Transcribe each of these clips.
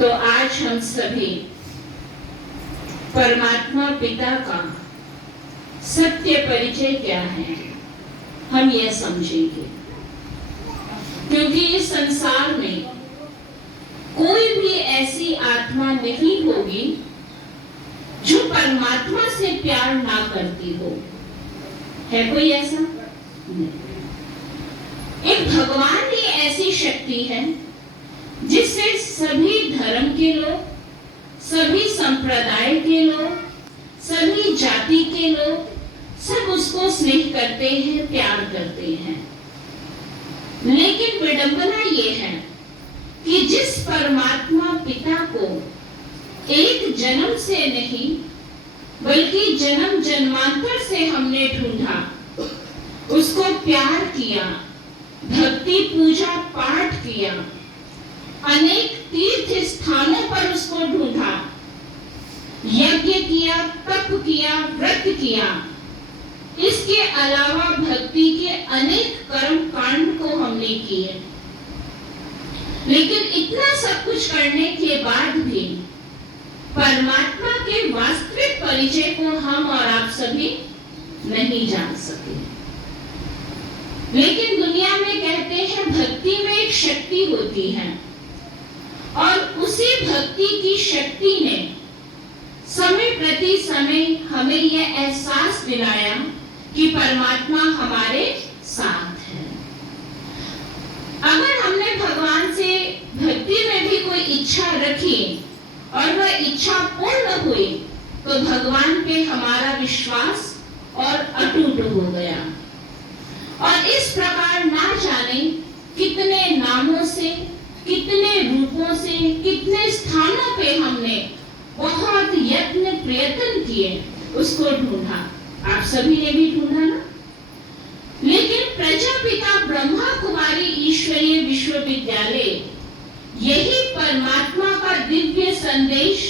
तो आज हम सभी परमात्मा पिता का सत्य परिचय क्या है हम यह समझेंगे, क्योंकि इस संसार में कोई भी ऐसी आत्मा नहीं होगी जो परमात्मा से प्यार ना करती हो। है कोई ऐसा? नहीं। एक भगवान ही ऐसी शक्ति है जिससे सभी धर्म के लोग, सभी संप्रदाय के लोग, सभी जाति के लोग सब उसको स्नेह करते हैं, प्यार करते हैं। लेकिन विडंबना ये है कि जिस परमात्मा पिता को एक जन्म से नहीं बल्कि जन्म जन्मांतर से हमने ढूंढा, उसको प्यार किया, भक्ति पूजा पाठ किया, अनेक तीर्थ स्थानों पर उसको ढूंढा, यज्ञ किया, तप किया, व्रत किया, इसके अलावा भक्ति के अनेक कर्म कांड को हमने किए। लेकिन इतना सब कुछ करने के बाद भी परमात्मा के वास्तविक परिचय को हम और आप सभी नहीं जान सके। लेकिन दुनिया में कहते हैं भक्ति में एक शक्ति होती है, और उसी भक्ति की शक्ति ने समय प्रति समय हमें यह एहसास दिलाया कि परमात्मा हमारे साथ है। अगर हमने भगवान से भक्ति में भी कोई इच्छा रखी और वह इच्छा पूर्ण हुई तो भगवान पे हमारा विश्वास और अटूट हो गया। और इस प्रकार ना जाने कितने नामों से, कितने रूपों से, कितने स्थानों पे हमने बहुत यत्न प्रयत्न किए, उसको ढूंढा। आप सभी ने भी ढूंढा ना? लेकिन प्रजापिता ब्रह्मा कुमारी ईश्वरीय विश्वविद्यालय यही परमात्मा का दिव्य संदेश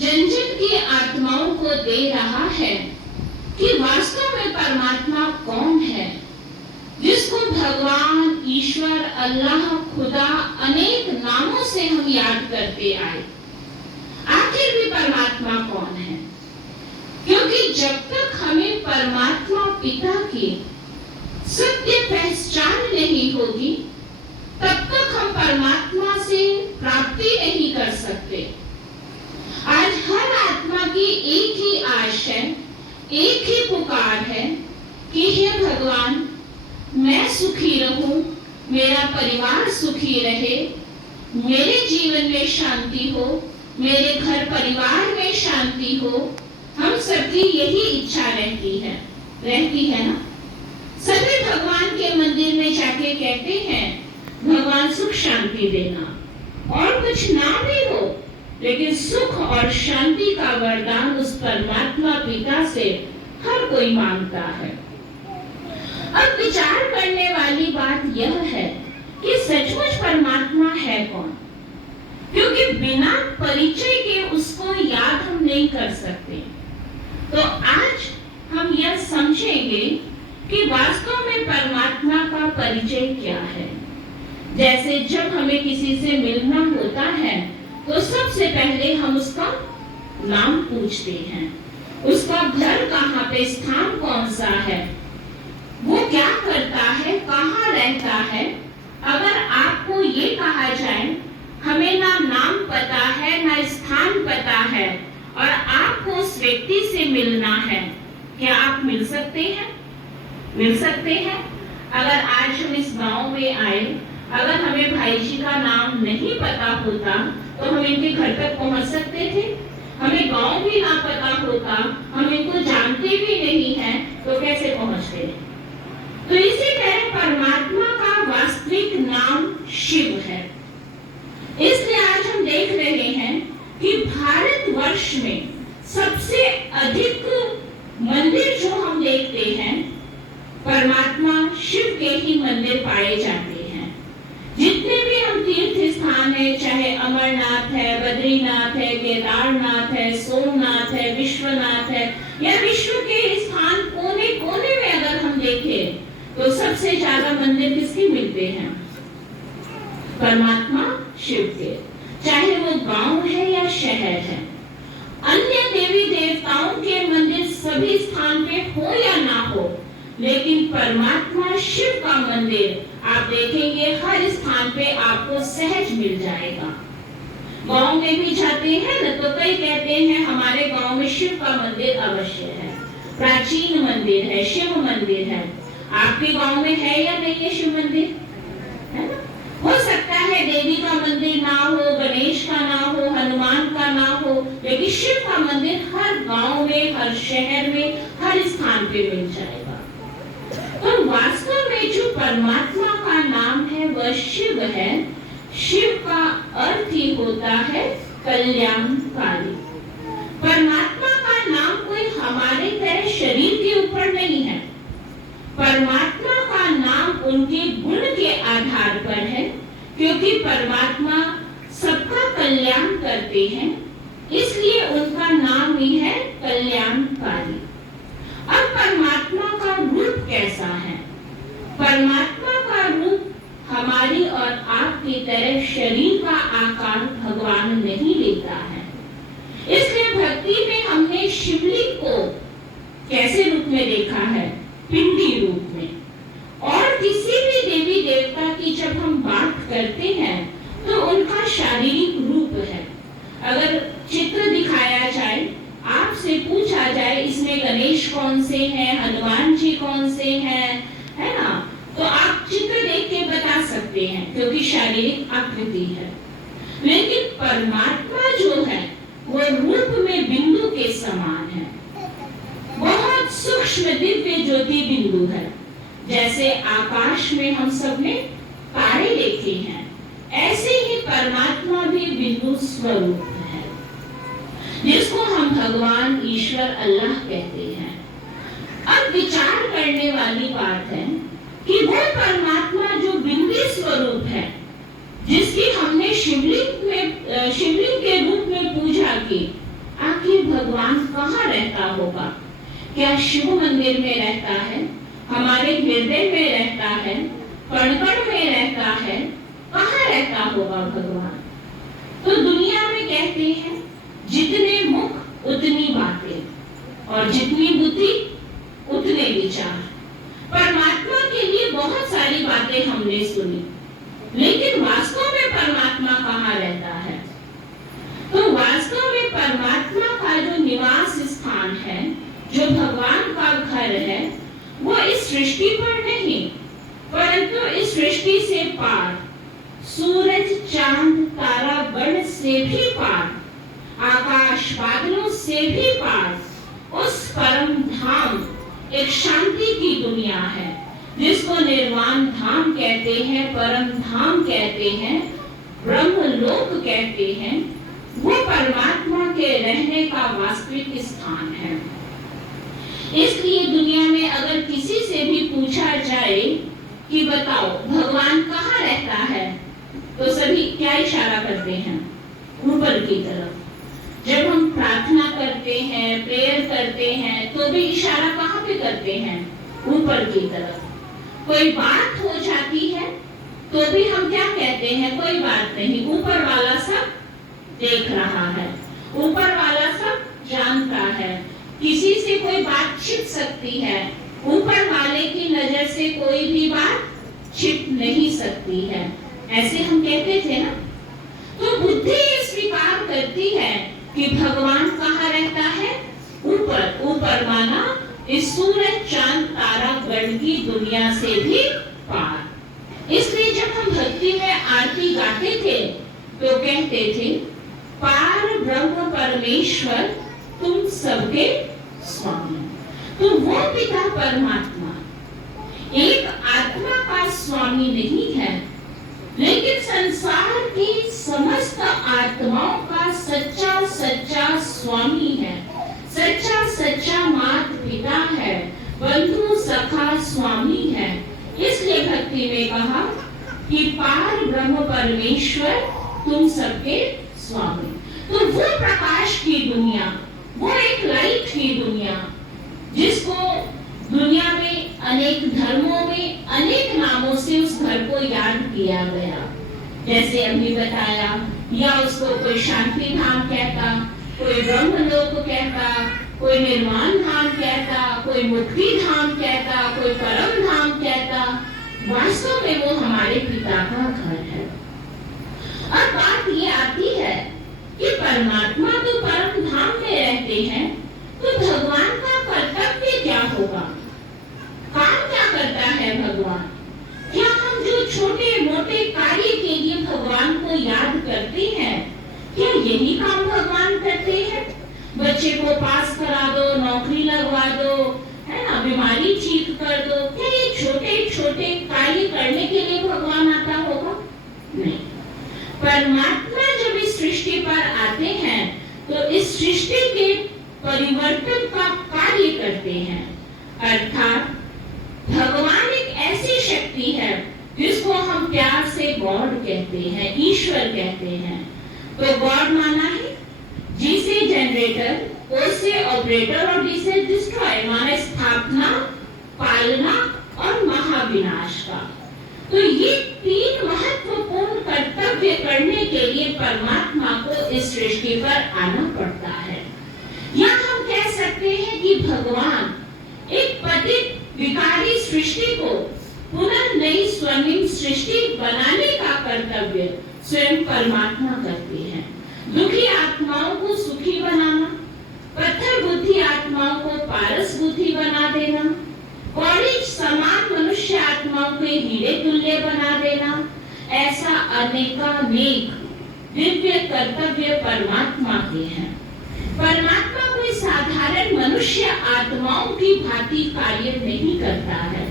जन जन की आत्माओं को दे रहा है कि वास्तव में परमात्मा कौन है, जिसको भगवान, ईश्वर, अल्लाह, खुदा अनेक नामों से हम याद करते आए। आखिर भी परमात्मा कौन है? क्योंकि जब तक हमें परमात्मा पिता की सत्य पहचान नहीं होगी तब तक हम परमात्मा से प्राप्ति नहीं कर सकते। आज हर आत्मा की एक ही आश है, एक ही पुकार है कि हे भगवान, मैं सुखी रहूं, मेरा परिवार सुखी रहे, मेरे जीवन में शांति हो, मेरे घर परिवार में शांति हो। हम सबकी यही इच्छा रहती है ना? सभी भगवान के मंदिर में जाके कहते हैं भगवान सुख शांति देना, और कुछ ना भी हो लेकिन सुख और शांति का वरदान उस परमात्मा पिता से हर कोई मांगता है। अब विचार करने वाली बात यह है कि सचमुच परमात्मा है कौन, क्योंकि बिना परिचय के उसको याद हम नहीं कर सकते। तो आज हम यह समझेंगे कि वास्तव में परमात्मा का परिचय क्या है। जैसे जब हमें किसी से मिलना होता है तो सबसे पहले हम उसका नाम पूछते हैं, उसका घर कहाँ पे, स्थान कौन सा है, वो क्या करता है, कहाँ रहता है। अगर आपको ये कहा जाए हमें ना नाम पता है ना स्थान पता है और आपको उस व्यक्ति से मिलना है, क्या आप मिल सकते हैं? मिल सकते हैं। अगर आज हम इस गांव में आए, अगर हमें भाई जी का नाम नहीं पता होता तो हम इनके घर तक पहुंच सकते थे? हमें गांव भी ना पता होता, हम इनको जानते भी नहीं हैं, तो कैसे पहुंचते? तो इसी तरह परमात्मा का वास्तविक नाम शिव है। इसलिए आज हम देख रहे हैं कि भारतवर्ष में सबसे अधिक मंदिर जो हम देखते हैं परमात्मा शिव के ही मंदिर पाए जाते हैं। जितने भी हम तीर्थ स्थान है, चाहे अमरनाथ है, बद्रीनाथ है, केदारनाथ है, सोमनाथ है, विश्वनाथ है, या विश्व के स्थान कोने कोने में अगर हम देखें तो सबसे ज्यादा मंदिर किसके मिलते हैं? परमात्मा शिव के। चाहे वो गांव है या शहर है। अन्य देवी देवताओं के मंदिर सभी स्थान पे हो या ना हो, लेकिन परमात्मा शिव का मंदिर आप देखेंगे हर स्थान पे आपको सहज मिल जाएगा। गांव में भी जाते हैं न, तो कई कहते हैं हमारे गांव में शिव का मंदिर अवश्य है, प्राचीन मंदिर है, शिव मंदिर है। आपके गांव में है या नहीं है शिव मंदिर? है ना? हो सकता है देवी का मंदिर ना हो, गणेश का ना हो, हनुमान का ना हो, लेकिन शिव का मंदिर हर गांव में, हर शहर में, हर स्थान पे मिल जाएगा। तो वास्तव में जो परमात्मा का नाम है वह शिव है। शिव का अर्थ ही होता है कल्याणकारी। परमात्मा का नाम कोई हमारे तरह शरीर के ऊपर नहीं है। परमात्मा का नाम उनके गुण के आधार पर है, क्योंकि परमात्मा सबका कल्याण करते हैं, इसलिए उनका नाम ही है कल्याणकारी। अब परमात्मा का रूप कैसा है? परमात्मा का रूप हमारी और आपकी तरह शरीर का आकार भगवान नहीं लेता है। इसलिए भक्ति में हमने शिवलिंग को कैसे रूप में देखा है? पिंडी रूप में। और किसी भी देवी देवता की जब हम बात करते हैं तो उनका शारीरिक रूप है। अगर चित्र दिखाया जाए, आपसे पूछा जाए इसमें गणेश कौन से हैं, हनुमान जी कौन से हैं, है ना, तो आप चित्र देख के बता सकते हैं, क्योंकि शारीरिक आकृति है। लेकिन परमात्मा जो है वो रूप में बिंदु के समान है, बहुत सूक्ष्म दिव्य ज्योति बिंदु है। जैसे आकाश में हम सब ने तारे देखे हैं, ऐसे ही परमात्मा भी बिंदु स्वरूप है, जिसको हम भगवान, ईश्वर, अल्लाह कहते हैं। अब विचार करने वाली बात है कि वो परमात्मा जो बिंदु स्वरूप है, जिसकी हमने शिवलिंग के रूप में पूजा की, आखिर भगवान कहाँ रहता होगा? क्या शिव मंदिर में रहता है, हमारे हृदय में रहता है, कण-कण में रहता है? कहाँ रहता होगा भगवान? तो दुनिया में कहते हैं जितने मुख उतनी बातें, और जितनी बुद्धि उतने विचार। परमात्मा के लिए बहुत सारी बातें हमने सुनी, लेकिन वास्तव में परमात्मा कहाँ रहता है? तो वास्तव में परमात्मा का जो निवास स्थान है, जो भगवान का घर है, वो इस सृष्टि पर नहीं, परंतु इस सृष्टि से पार, सूरज, चांद, तारा, गण से भी पार, आकाश बादलों से भी पार, उस परम धाम, एक शांति की दुनिया है, जिसको निर्वाण धाम कहते हैं, परम धाम कहते हैं, ब्रह्म लोक कहते हैं। वो परमात्मा के रहने का वास्तविक स्थान है। इसलिए दुनिया में अगर किसी से भी पूछा जाए कि बताओ भगवान कहाँ रहता है, तो सभी क्या इशारा करते हैं? ऊपर की तरफ। जब हम प्रार्थना करते हैं, प्रेयर करते हैं, तो भी इशारा कहाँ पे करते हैं? ऊपर की तरफ। कोई बात हो जाती है तो भी हम क्या कहते हैं? कोई बात नहीं, ऊपर वाला सब देख रहा है, ऊपर वाला सब जानता है। किसी से कोई बात छिप सकती है, ऊपर वाले की नजर से कोई भी बात छिप नहीं सकती है, ऐसे हम कहते थे ना। तो बुद्धि ये स्वीकार करती है कि भगवान कहाँ रहता है? ऊपर। ऊपर माना इस सूरज, चांद, तारा, गण की दुनिया से भी पार। इसलिए जब हम भक्ति में आरती गाते थे तो कहते थे, पार ब्रह्म परमेश्वर तुम सबके स्वामी। तो वो पिता परमात्मा एक आत्मा का स्वामी नहीं है, लेकिन संसार की समस्त आत्माओं का सच्चा सच्चा स्वामी है, सच्चा सच्चा माता पिता है, बंधु सखा स्वामी है। इसलिए भक्ति में कहा कि पार ब्रह्म परमेश्वर तुम सबके स्वामी। तो वो प्रकाश की दुनिया, वो एक लाइट की दुनिया, जिसको दुनिया में अनेक धर्मों में अनेक नामों से उस घर को याद किया गया। जैसे अभी बताया या उसको कोई शांति धाम कहता, कोई ब्रह्मलोक कहता, कोई निर्वाण धाम कहता, कोई मुक्ति धाम कहता, कोई परम धाम कहता, वास्तव में वो हमारे पिता का घर है। अब बात ये आती है कि परमात्मा तो परम धाम में रहते हैं, तो भगवान का कर्तव्य क्या होगा? काम क्या करता है भगवान? क्या हम जो छोटे मोटे कार्य के लिए भगवान को याद करते हैं, क्या यही काम भगवान करते हैं? बच्चे को पास करा दो, नौकरी लगवा दो, है ना, बीमारी ठीक कर दो, क्या ये छोटे छोटे कार्य करने के लिए भगवान आता होगा? नहीं। परमात्मा जब इस सृष्टि पर आते हैं तो इस सृष्टि के परिवर्तन का कार्य करते हैं। अर्थात भगवान एक ऐसी शक्ति है जिसको हम प्यार से गॉड कहते हैं, ईश्वर कहते हैं। तो गॉड माना है जी से जनरेटर, ओ से ऑपरेटर और डी से डिस्ट्रॉय, माने स्थापना, पालना और महाविनाश का। तो ये तीन महत्वपूर्ण कर्तव्य करने के लिए परमात्मा को इस सृष्टि पर आना पड़ता है। या हम कह सकते हैं कि भगवान एक पतित विकारी सृष्टि को पुनः नई स्वर्णिम सृष्टि बनाने का कर्तव्य स्वयं परमात्मा करते हैं। दुखी आत्माओं को सुखी बनाना, पत्थर बुद्धि आत्माओं को पारस बुद्धि बना देना, कौड़ी समान मनुष्य आत्माओं को हीरे तुल्य बना देना, ऐसा अनेकानेक दिव्य कर्तव्य परमात्मा के हैं। परमात्मा कोई साधारण मनुष्य आत्माओं की भांति कार्य नहीं करता है,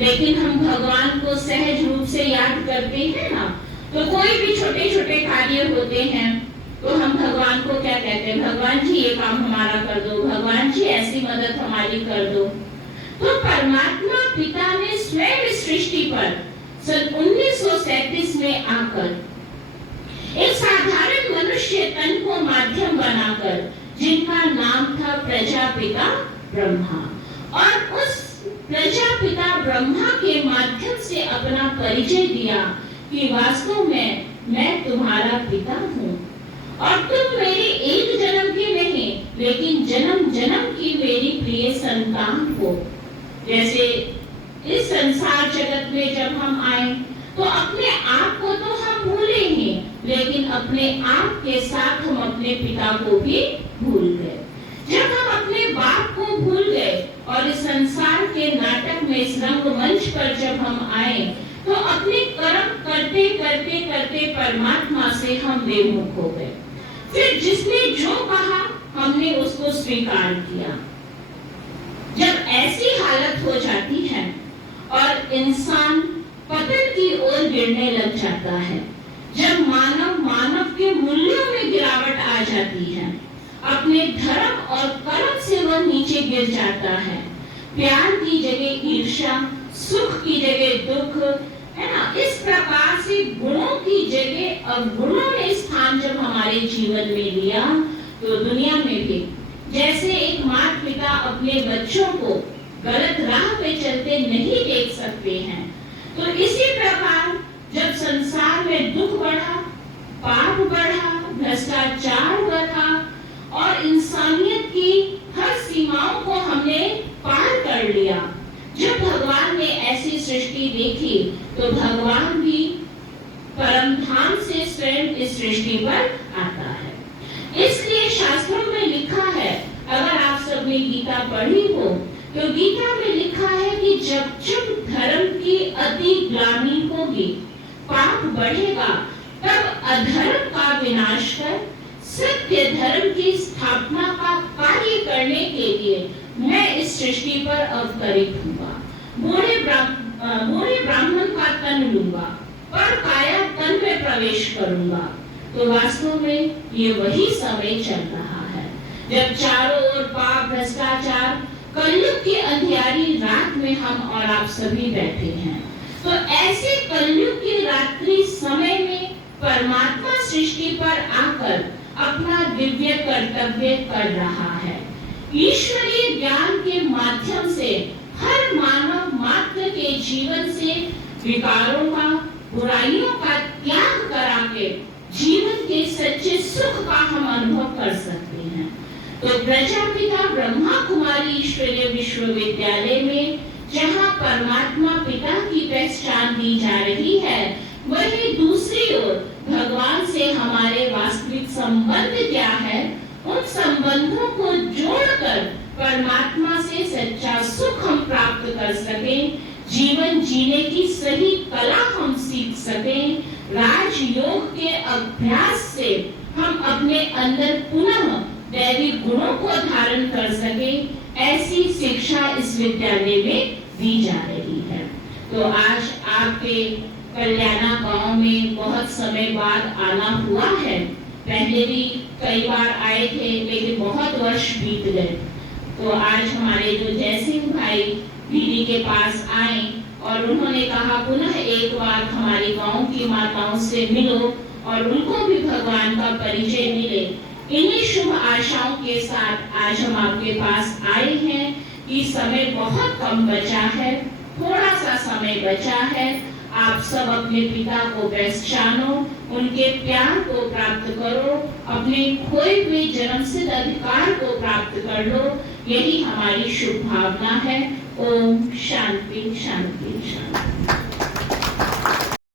लेकिन हम भगवान को सहज रूप से याद करते हैं ना, तो कोई भी छोटे छोटे कार्य होते हैं तो हम भगवान को क्या कहते हैं? भगवान जी ये काम हमारा कर दो, भगवान जी ऐसी मदद हमारी कर दो। तो परमात्मा पिता ने स्वयं इस सृष्टि पर सन 1937 में आकर एक साधारण मनुष्य तन को माध्यम बनाकर, जिनका नाम था प्रजापिता ब्रह्मा, और उस प्रजापिता ब्रह्मा के माध्यम से अपना परिचय दिया कि वास्तव में मैं तुम्हारा पिता हूँ और तुम मेरे एक जन्म के नहीं, लेकिन जन्म जन्म की मेरी प्रिय संतान हो। जैसे इस संसार जगत में जब हम आए तो अपने आप को तो हम भूले ही, लेकिन अपने आप के साथ हम अपने पिता को भी भूल गए। जब हम अपने बाप को भूल गए और इस संसार के नाटक में, इस रंगमंच पर जब हम आए, तो अपने कर्म करते करते करते परमात्मा से हम बेमुख हो गए। फिर जिसने जो कहा हमने उसको स्वीकार किया। जब ऐसी हालत हो जाती है और इंसान पतन की ओर गिरने लग जाता है, जब मानव के मूल्यों में गिरावट आ जाती है, अपने धर्म और कर्म से वह नीचे गिर जाता है, प्यार की जगह ईर्ष्या, सुख की जगह दुख, है ना, इस प्रकार से गुणों की जगह अवगुणों ने स्थान जब हमारे जीवन में लिया, तो दुनिया में भी जैसे एक माता पिता अपने बच्चों को गलत राह पे चलते नहीं देख सकते हैं, तो इसी प्रकार जब संसार में दुख बढ़ा, पाप बढ़ा, भ्रष्टाचार बढ़ा और इंसानियत की हर सीमाओं को हमने पार कर लिया, जब भगवान ने ऐसी सृष्टि देखी, तो भगवान भी परम धाम से स्वयं इस सृष्टि पर आता है। इसलिए शास्त्रों में लिखा है, अगर आप सबने गीता पढ़ी हो, तो गीता में लिखा है कि जब जब धर्म की अति ग्लानि होगी, पाप बढ़ेगा, तब अधर्म का विनाश कर सत्य धर्म की स्थापना का कार्य करने के लिए मैं इस सृष्टि पर अवतरित हूँगा। बूढ़े ब्राह्मण का तन लूंगा और काया तन में प्रवेश करूंगा। तो वास्तव में ये वही समय चल रहा है जब चारों ओर पाप, भ्रष्टाचार, कलयुग की अंधियारी रात में हम और आप सभी बैठे हैं। तो ऐसे कलयुग की रात्रि समय में परमात्मा सृष्टि पर आकर अपना दिव्य कर्तव्य कर रहा है। ईश्वरीय ज्ञान के माध्यम से हर मानव मात्र के जीवन से विकारों का, बुराइयों का त्याग करा के जीवन के सच्चे सुख का हम अनुभव कर सकते हैं। तो प्रजापिता ब्रह्मा कुमारी ईश्वरीय विश्वविद्यालय में जहाँ परमात्मा पिता की पहचान दी जा रही है, वहीं दूसरी ओर भगवान से हमारे वास्तविक संबंध क्या है, उन संबंधों को जोड़कर परमात्मा से सच्चा सुख हम प्राप्त कर सकें, जीवन जीने की सही कला हम सीख सकें, राजयोग के अभ्यास से हम अपने अंदर पुनः दैवी गुणों को धारण कर सकें, ऐसी शिक्षा इस विद्यालय में दी जा रही है। तो आज आपके कल्याणा गांव में बहुत समय बाद आना हुआ है। पहले भी कई बार आए थे, लेकिन बहुत वर्ष बीत गए। तो आज हमारे जो जयसिंह भाई दीदी के पास आए और उन्होंने कहा पुनः एक बार हमारी गांव की माताओं से मिलो और उनको भी भगवान का परिचय मिले। इन्हीं शुभ आशाओं के साथ आज हम आपके पास आए हैं कि समय बहुत कम बचा है, थोड़ा सा समय बचा है। आप सब अपने पिता को पहचानो, उनके प्यार को प्राप्त करो, अपने खोए हुए जन्मसिद्ध अधिकार को प्राप्त कर लो। यही हमारी शुभ भावना है। ओम शांति शांति शांति।